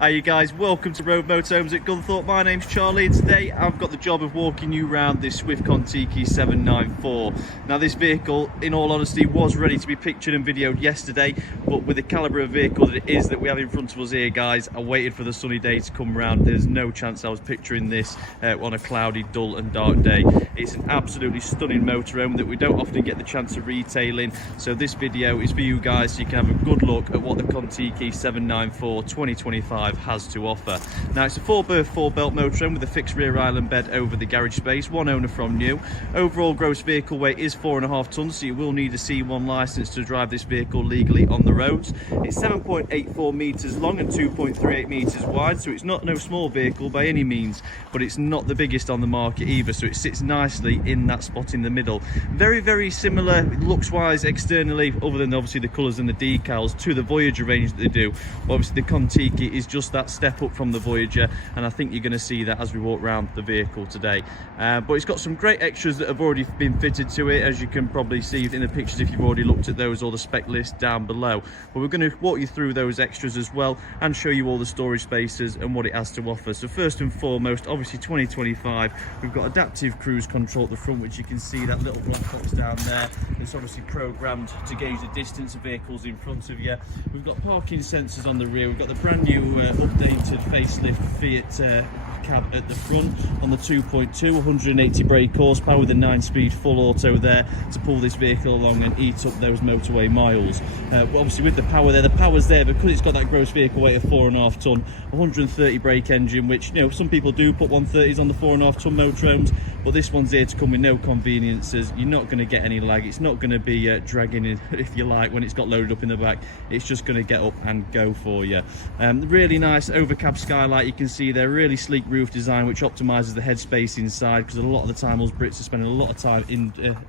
Hi you guys, welcome to Rove Motorhomes at Gunthorpe. My name's Charlie and today I've got the job of walking you around this Swift Kontiki 794. Now this vehicle, in all honesty, was ready to be pictured and videoed yesterday, but with the calibre of vehicle that it is that we have in front of us here guys, I waited for the sunny day to come round. There's no chance I was picturing this on a cloudy, dull and dark day. It's an absolutely stunning motorhome that we don't often get the chance of retailing, so this video is for you guys so you can have a good look at what the Kontiki 794 2025 has to offer. Now it's a 4-berth 4-belt motorhome with a fixed rear island bed over the garage space, one owner from new. Overall gross vehicle weight is 4.5 tonnes, so you will need a C1 licence to drive this vehicle legally on the roads. It's 7.84 metres long and 2.38 metres wide, so it's not no small vehicle by any means, but it's not the biggest on the market either, so it sits nicely in that spot in the middle. Very similar looks wise externally, other than obviously the colours and the decals, to the Voyager range that they do. Obviously the Kontiki is just that step up from the Voyager, and I think you're going to see that as we walk around the vehicle today. But it's got some great extras that have already been fitted to it, as you can probably see in the pictures if you've already looked at those, or the spec list down below. But we're going to walk you through those extras as well and show you all the storage spaces and what it has to offer. So first and foremost, obviously 2025, we've got adaptive cruise control at the front, which you can see that little black box down there. It's obviously programmed to gauge the distance of vehicles in front of you. We've got parking sensors on the rear. We've got the brand new updated facelift Fiat cab at the front on the 2.2, 180 brake horsepower with a 9-speed full auto there to pull this vehicle along and eat up those motorway miles. Obviously with the power there, the power's there because it's got that gross vehicle weight of 4.5 tonne, 130 brake engine, which, you know, some people do put 130s on the 4.5 tonne motorhomes, but this one's here to come with no conveniences. You're not going to get any lag. It's not going to be dragging in, if you like, when it's got loaded up in the back. It's just going to get up and go for you. Really nice overcab skylight, you can see there, really sleek roof design which optimizes the headspace inside, because a lot of the time us Brits are spending a lot of time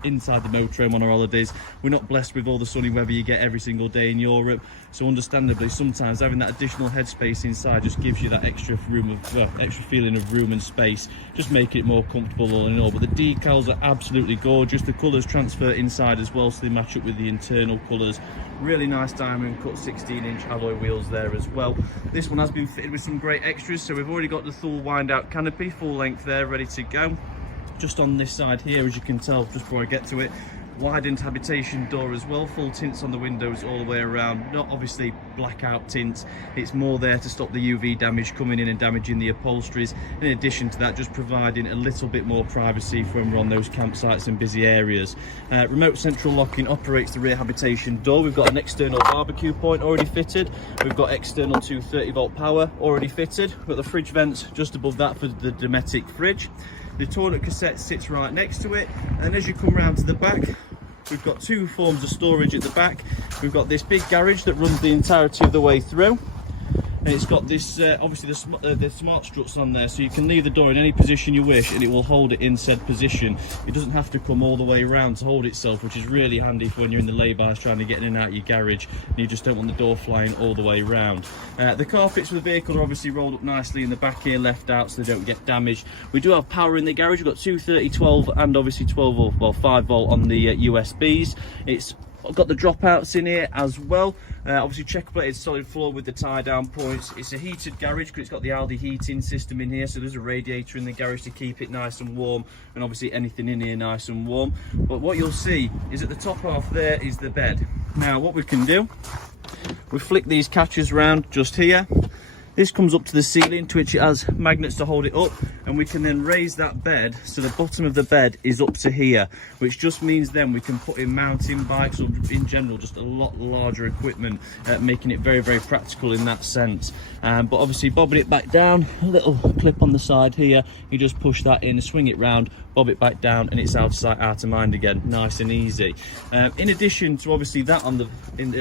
inside the motorhome on our holidays. We're not blessed with all the sunny weather you get every single day in Europe, so understandably sometimes having that additional headspace inside just gives you that extra feeling of room and space, just make it more comfortable all in all. But the decals are absolutely gorgeous. The colours transfer inside as well, so they match up with the internal colours. Really nice diamond cut 16-inch alloy wheels there as well. This one has been fitted with some great extras, so we've already got the full wind out canopy, full length there, ready to go. Just on this side here, as you can tell just before I get to it, widened habitation door as well, full tints on the windows all the way around. Not obviously blackout tints, it's more there to stop the UV damage coming in and damaging the upholsteries. In addition to that, just providing a little bit more privacy for when we're on those campsites and busy areas. Remote central locking operates the rear habitation door. We've got an external barbecue point already fitted. We've got external 230 volt power already fitted. We've got the fridge vents just above that for the Dometic fridge. The toilet cassette sits right next to it, and as you come round to the back, we've got two forms of storage at the back. We've got this big garage that runs the entirety of the way through, and it's got this obviously the smart struts on there, so you can leave the door in any position you wish and it will hold it in said position. It doesn't have to come all the way around to hold itself, which is really handy for when you're in the laybys trying to get in and out of your garage and you just don't want the door flying all the way around. The carpets for the vehicle are obviously rolled up nicely in the back here, left out so they don't get damaged. We do have power in the garage. We've got 230, 12 and obviously 12 volt, well 5 volt on the USBs. It's got the dropouts in here as well. Obviously checker plated solid floor with the tie down points. It's a heated garage because it's got the Aldi heating system in here, so there's a radiator in the garage to keep it nice and warm, and obviously anything in here nice and warm. But what you'll see is at the top half there is the bed. Now what we can do, we flick these catches around just here. This comes up to the ceiling, to which it has magnets to hold it up, and we can then raise that bed so the bottom of the bed is up to here, which just means then we can put in mountain bikes, or in general just a lot larger equipment, making it very practical in that sense. But obviously bobbing it back down, a little clip on the side here, you just push that in, swing it round, bob it back down, and it's out of sight, out of mind again, nice and easy. In addition to obviously that at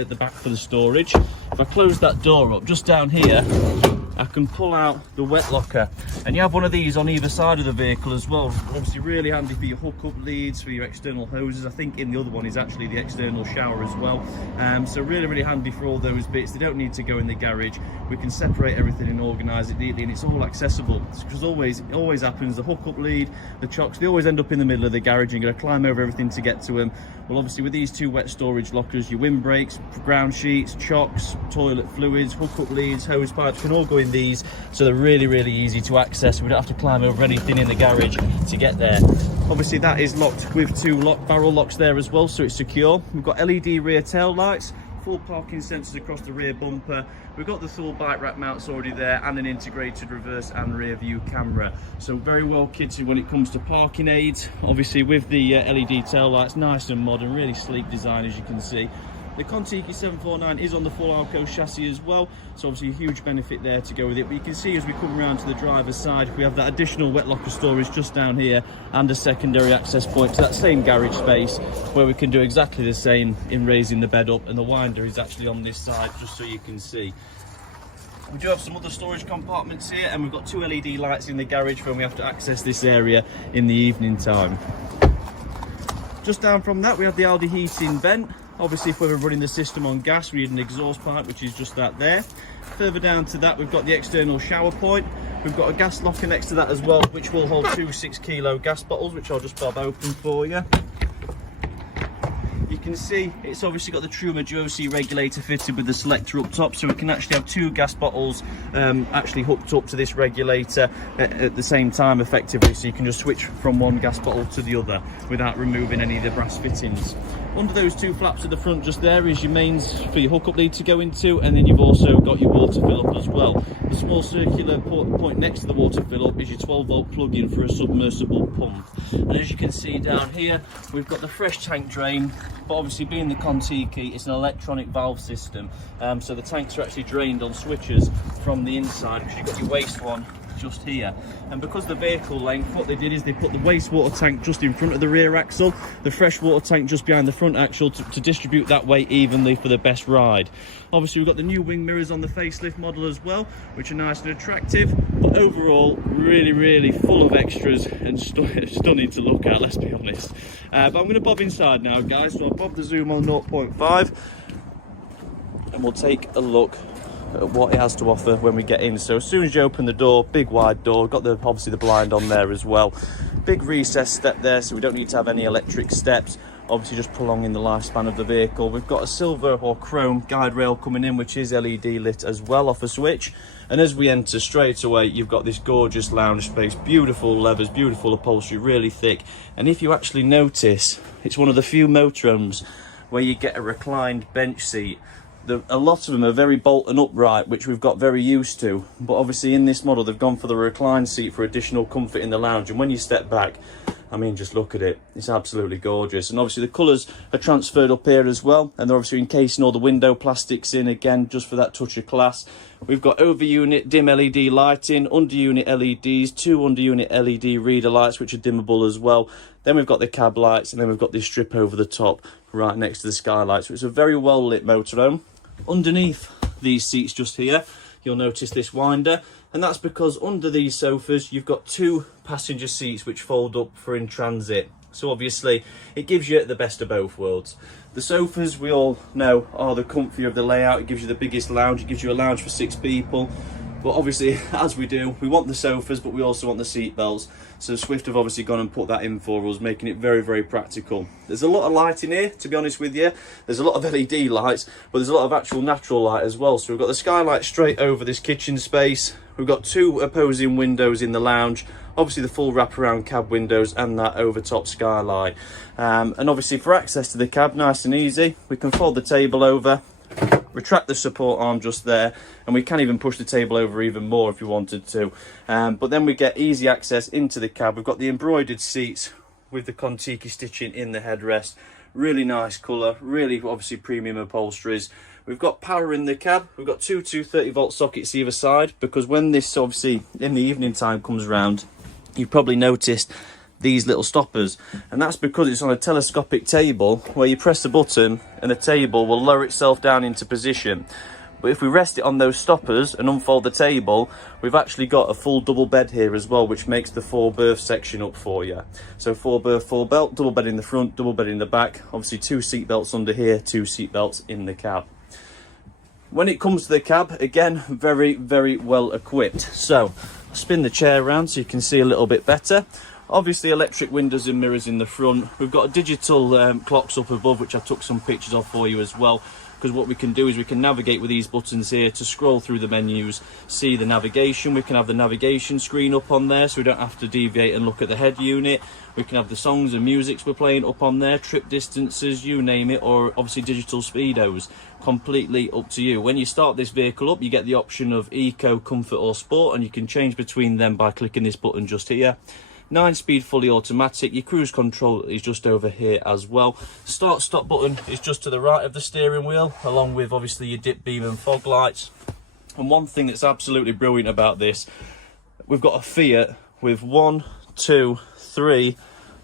the back for the storage, if I close that door up, just down here I can pull out the wet locker, and you have one of these on either side of the vehicle as well. Obviously really handy for your hookup leads, for your external hoses. I think in the other one is actually the external shower as well. So really handy for all those bits. They don't need to go in the garage. We can separate everything and organise it neatly, and it's all accessible, because it always happens, the hookup lead, the chocks, they always end up in the middle of the garage and you're going to climb over everything to get to them. Well, obviously with these two wet storage lockers, your windbreaks, ground sheets, chocks, toilet fluids, hookup leads, hose pipes can all go in in these, so they're really easy to access. We don't have to climb over anything in the garage to get there. Obviously that is locked with two barrel locks there as well, so it's secure. We've got LED rear tail lights, full parking sensors across the rear bumper. We've got the full bike rack mounts already there and an integrated reverse and rear view camera. So very well kitted when it comes to parking aids. Obviously with the LED tail lights, nice and modern, really sleek design as you can see. The Kontiki 749 is on the full Alco chassis as well, so obviously a huge benefit there to go with it. But you can see as we come around to the driver's side, we have that additional wet locker storage just down here and a secondary access point to that same garage space where we can do exactly the same in raising the bed up, and the winder is actually on this side just so you can see. We do have some other storage compartments here, and we've got two LED lights in the garage when we have to access this area in the evening time. Just down from that we have the Aldi heating vent. Obviously if we're running the system on gas, we need an exhaust pipe, which is just that there. Further down to that we've got the external shower point. We've got a gas locker next to that as well, which will hold two 6-kilo gas bottles, which I'll just bob open for you. You can see it's obviously got the Truma Josie regulator fitted with the selector up top, so we can actually have two gas bottles actually hooked up to this regulator at the same time effectively, so you can just switch from one gas bottle to the other without removing any of the brass fittings. Under those two flaps at the front just there is your mains for your hookup lead to go into, and then you've also got your water fill up as well. The small circular point next to the water fill up is your 12-volt plug-in for a submersible pump. And as you can see down here, we've got the fresh tank drain, but obviously being the Kontiki, it's an electronic valve system, so the tanks are actually drained on switches from the inside, because you've got your waste one just here. And because the vehicle length, what they did is they put the wastewater tank just in front of the rear axle, the freshwater tank just behind the front axle to distribute that weight evenly for the best ride. Obviously we've got the new wing mirrors on the facelift model as well, which are nice and attractive, but overall really full of extras and stunning to look at, let's be honest. But I'm going to bob inside now guys, so I'll bob the zoom on 0.5 and we'll take a look at what it has to offer when we get in. So as soon as you open the door, big wide door, got obviously the blind on there as well, big recessed step there, so we don't need to have any electric steps, obviously just prolonging the lifespan of the vehicle. We've got a silver or chrome guide rail coming in, which is LED lit as well off a switch, and as we enter straight away you've got this gorgeous lounge space, beautiful leathers, beautiful upholstery, really thick. And if you actually notice, it's one of the few motorhomes where you get a reclined bench seat. A lot of them are very bolt and upright, which we've got very used to, but obviously in this model they've gone for the recline seat for additional comfort in the lounge. And when you step back, I mean, just look at it, it's absolutely gorgeous. And obviously the colours are transferred up here as well, and they're obviously encasing all the window plastics in again just for that touch of class. We've got over unit dim LED lighting, under unit LEDs, two under unit LED reader lights which are dimmable as well. Then we've got the cab lights, and then we've got this strip over the top right next to the skylight, so it's a very well lit motorhome. Underneath these seats just here, you'll notice this winder, and that's because under these sofas you've got two passenger seats which fold up for in transit. So obviously it gives you the best of both worlds. The sofas, we all know, are the comfy of the layout. It gives you the biggest lounge, it gives you a lounge for 6 people. But obviously, as we do, we want the sofas, but we also want the seat belts. So Swift have obviously gone and put that in for us, making it very practical. There's a lot of light in here, to be honest with you. There's a lot of LED lights, but there's a lot of actual natural light as well. So we've got the skylight straight over this kitchen space. We've got two opposing windows in the lounge. Obviously the full wraparound cab windows and that overtop skylight. And obviously for access to the cab, nice and easy, we can fold the table over, retract the support arm just there, and we can even push the table over even more if you wanted to. But then we get easy access into the cab. We've got the embroidered seats with the Kontiki stitching in the headrest. Really nice colour, really obviously premium upholsteries. We've got power in the cab. We've got two 230-volt sockets either side, because when this obviously in the evening time comes round, you've probably noticed these little stoppers, and that's because it's on a telescopic table where you press the button and the table will lower itself down into position. But if we rest it on those stoppers and unfold the table, we've actually got a full double bed here as well, which makes the 4-berth section up for you. So 4-berth, 4-belt, double bed in the front, double bed in the back, obviously 2 seat belts under here, 2 seat belts in the cab. When it comes to the cab, again, very well equipped. So I'll spin the chair around so you can see a little bit better. Obviously electric windows and mirrors in the front. We've got digital clocks up above, which I took some pictures of for you as well, because what we can do is we can navigate with these buttons here to scroll through the menus, see the navigation. We can have the navigation screen up on there, so we don't have to deviate and look at the head unit. We can have the songs and musics we're playing up on there, trip distances, you name it, or obviously digital speedos. Completely up to you. When you start this vehicle up, you get the option of eco, comfort or sport, and you can change between them by clicking this button just here. 9-speed fully automatic. Your cruise control is just over here as well. Start stop button is just to the right of the steering wheel, along with obviously your dip beam and fog lights. And one thing that's absolutely brilliant about this, we've got a Fiat with 1, 2, 3,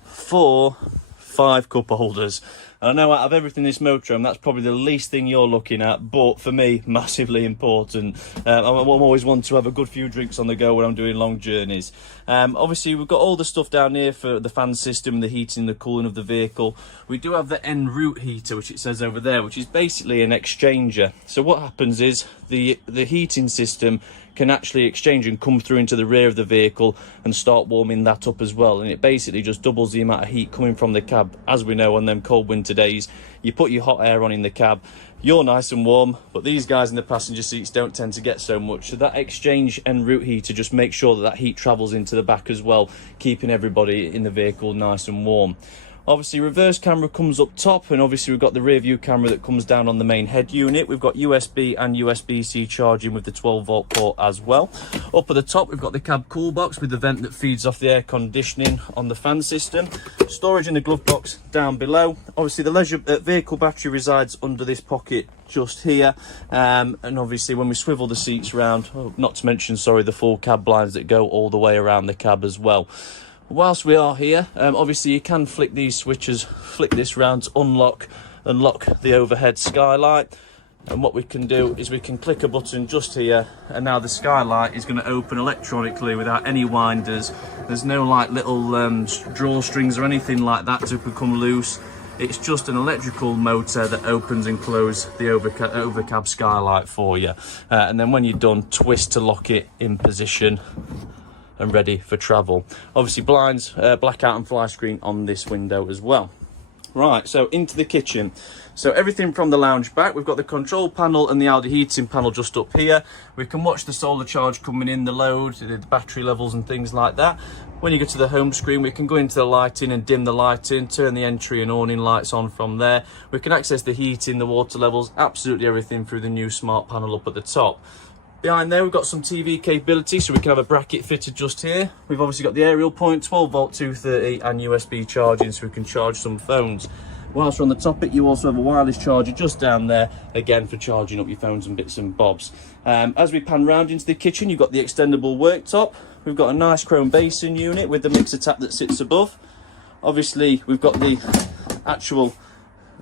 4, 5 cup holders. And I know out of everything in this motorhome, that's probably the least thing you're looking at, but for me, massively important. I'm always one to have a good few drinks on the go when I'm doing long journeys. Obviously, we've got all the stuff down here for the fan system, the heating, the cooling of the vehicle. We do have the en route heater, which it says over there, which is basically an exchanger. So what happens is the heating system can actually exchange and come through into the rear of the vehicle and start warming that up as well, and it basically just doubles the amount of heat coming from the cab. As we know, on them cold winter days, you put your hot air on in the cab, you're nice and warm, but these guys in the passenger seats don't tend to get so much. So that exchange en route heater just makes sure that that heat travels into the back as well, keeping everybody in the vehicle nice and warm. Obviously reverse camera comes up top, and obviously we've got the rear view camera that comes down on the main head unit. We've got USB and USB-C charging with the 12-volt port as well. Up at the top we've got the cab cool box with the vent that feeds off the air conditioning on the fan system. Storage in the glove box down below. Obviously the leisure vehicle battery resides under this pocket just here, and obviously when we swivel the seats around, not to mention, sorry, the full cab blinds that go all the way around the cab as well. Whilst we are here, obviously you can flick these switches, flick this round to unlock and lock the overhead skylight. And what we can do is we can click a button just here, and now the skylight is going to open electronically without any winders. There's no like little drawstrings or anything like that to become loose. It's just an electrical motor that opens and closes the overcab skylight for you. And then when you're done, twist to lock it in position and ready for travel. Obviously blinds, blackout and fly screen on this window as well. Right, so into the kitchen. So everything from the lounge back, we've got the control panel and the Aldi heating panel just up here. We can watch the solar charge coming in, the load, the battery levels and things like that. When you go to the home screen, we can go into the lighting and dim the lighting, turn the entry and awning lights on from there. We can access the heating, the water levels, absolutely everything through the new smart panel up at the top. Behind there we've got some TV capability, so we can have a bracket fitted just here. We've obviously got the aerial point, 12 volt 230 and USB charging, so we can charge some phones. Whilst we're on the topic, you also have a wireless charger just down there, again for charging up your phones and bits and bobs. As we pan round into the kitchen, you've got the extendable worktop. We've got a nice chrome basin unit with the mixer tap that sits above. Obviously we've got the actual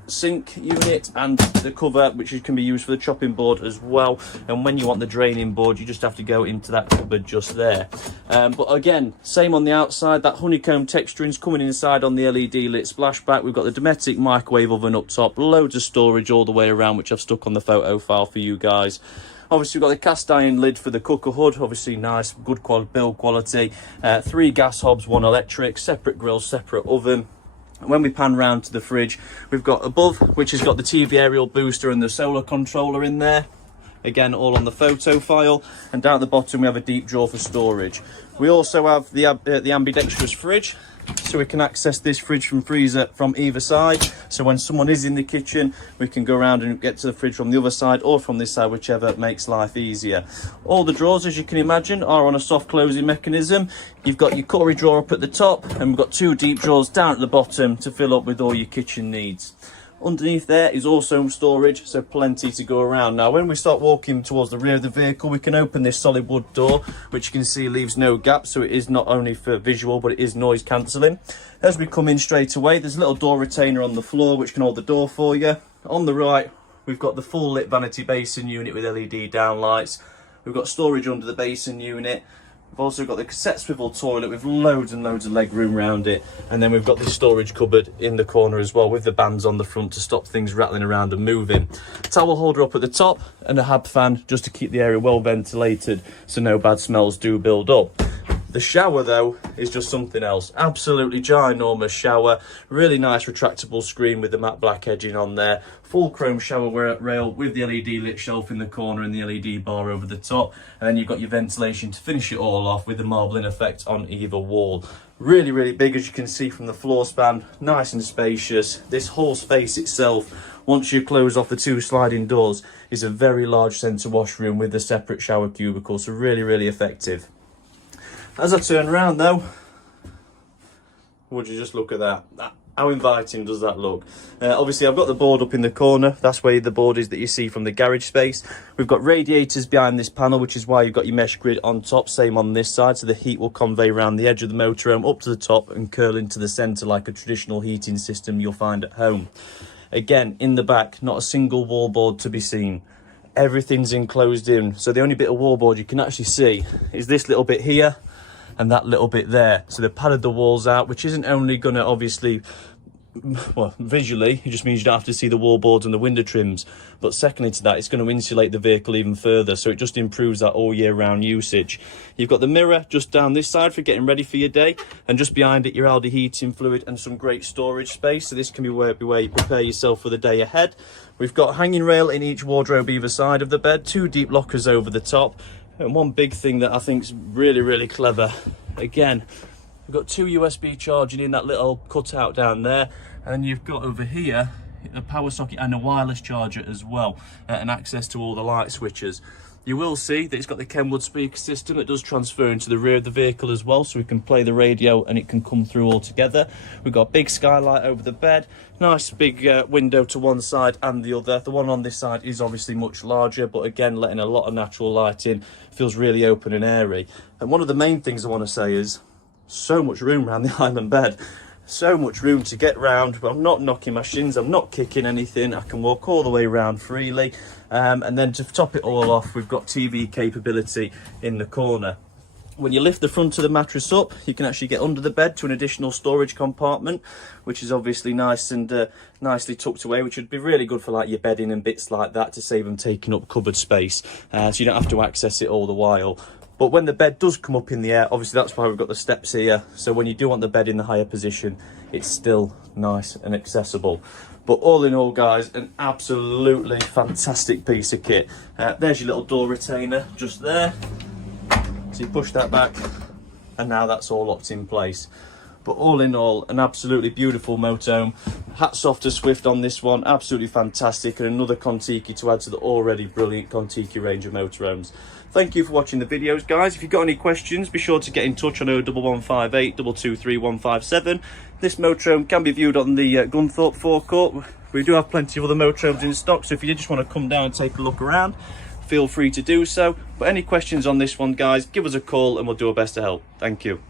sink unit and the cover, which can be used for the chopping board as well. And when you want the draining board, you just have to go into that cupboard just there. But again, same on the outside, that honeycomb texturing's coming inside on the LED lit splashback. We've got the Dometic microwave oven up top, loads of storage all the way around, which I've stuck on the photo file for you guys. Obviously we've got the cast iron lid for the cooker hood, obviously nice, good build quality. 3 gas hobs, 1 electric, separate grill, separate oven. And when we pan round to the fridge, we've got above, which has got the TV aerial booster and the solar controller in there. Again, all on the photo file. And down at the bottom, we have a deep drawer for storage. We also have the ambidextrous fridge, so we can access this fridge from freezer from either side. So when someone is in the kitchen, we can go around and get to the fridge from the other side or from this side, whichever makes life easier. All the drawers, as you can imagine, are on a soft closing mechanism. You've got your cutlery drawer up at the top, and we've got 2 deep drawers down at the bottom to fill up with all your kitchen needs. Underneath there is also storage, so plenty to go around. Now when we start walking towards the rear of the vehicle, we can open this solid wood door, which you can see leaves no gap, so it is not only for visual but it is noise cancelling. As we come in straight away, there's a little door retainer on the floor which can hold the door for you. On the right we've got the full lit vanity basin unit with LED downlights. We've got storage under the basin unit. We've also got the cassette swivel toilet with loads and loads of leg room around it. And then we've got this storage cupboard in the corner as well with the bands on the front to stop things rattling around and moving. Towel holder up at the top and a hab fan just to keep the area well ventilated so no bad smells do build up. The shower though is just something else. Absolutely ginormous shower, really nice retractable screen with the matte black edging on there, full chrome shower rail with the LED lit shelf in the corner and the LED bar over the top, and then you've got your ventilation to finish it all off with the marbling effect on either wall. Really, really big, as you can see from the floor span, nice and spacious. This whole space itself, once you close off the 2 sliding doors, is a very large centre washroom with a separate shower cubicle, so really, really effective. As I turn around though, would you just look at that? How inviting does that look? Obviously I've got the board up in the corner. That's where the board is that you see from the garage space. We've got radiators behind this panel, which is why you've got your mesh grid on top, same on this side, so the heat will convey around the edge of the motorhome up to the top and curl into the centre like a traditional heating system you'll find at home. Again, in the back, not a single wallboard to be seen. Everything's enclosed in, so the only bit of wallboard you can actually see is this little bit here and that little bit there. So they've padded the walls out, which isn't only going to obviously, well, visually, it just means you don't have to see the wallboards and the window trims, but secondly to that, it's going to insulate the vehicle even further, so it just improves that all year round usage. You've got the mirror just down this side for getting ready for your day, and just behind it your Aldi heating fluid and some great storage space, so this can be where you prepare yourself for the day ahead. We've got a hanging rail in each wardrobe either side of the bed, 2 deep lockers over the top. And one big thing that I think is really, really clever, again, we've got 2 USB charging in that little cutout down there, and then you've got over here a power socket and a wireless charger as well, and access to all the light switches. You will see that it's got the Kenwood speaker system that does transfer into the rear of the vehicle as well, so we can play the radio and it can come through all together. We've got a big skylight over the bed, nice big window to one side and the other. The one on this side is obviously much larger, but again, letting a lot of natural light in, feels really open and airy. And one of the main things I want to say is so much room around the island bed. So much room to get round. I'm not knocking my shins, I'm not kicking anything, I can walk all the way around freely. And then to top it all off, we've got TV capability in the corner. When you lift the front of the mattress up, you can actually get under the bed to an additional storage compartment, which is obviously nice and nicely tucked away, which would be really good for like your bedding and bits like that, to save them taking up cupboard space, so you don't have to access it all the while. But when the bed does come up in the air, obviously that's why we've got the steps here, so when you do want the bed in the higher position, it's still nice and accessible. But all in all, guys, an absolutely fantastic piece of kit. There's your little door retainer just there, so you push that back and now that's all locked in place. But all in all, an absolutely beautiful motorhome. Hats off to Swift on this one, absolutely fantastic, and another Kontiki to add to the already brilliant Kontiki range of motorhomes. Thank you for watching the videos, guys. If you've got any questions, be sure to get in touch on 01158 223 157. This motorhome can be viewed on the Gunthorpe forecourt. We do have plenty of other motorhomes in stock, so if you just want to come down and take a look around, feel free to do so. But any questions on this one, guys, give us a call and we'll do our best to help. Thank you.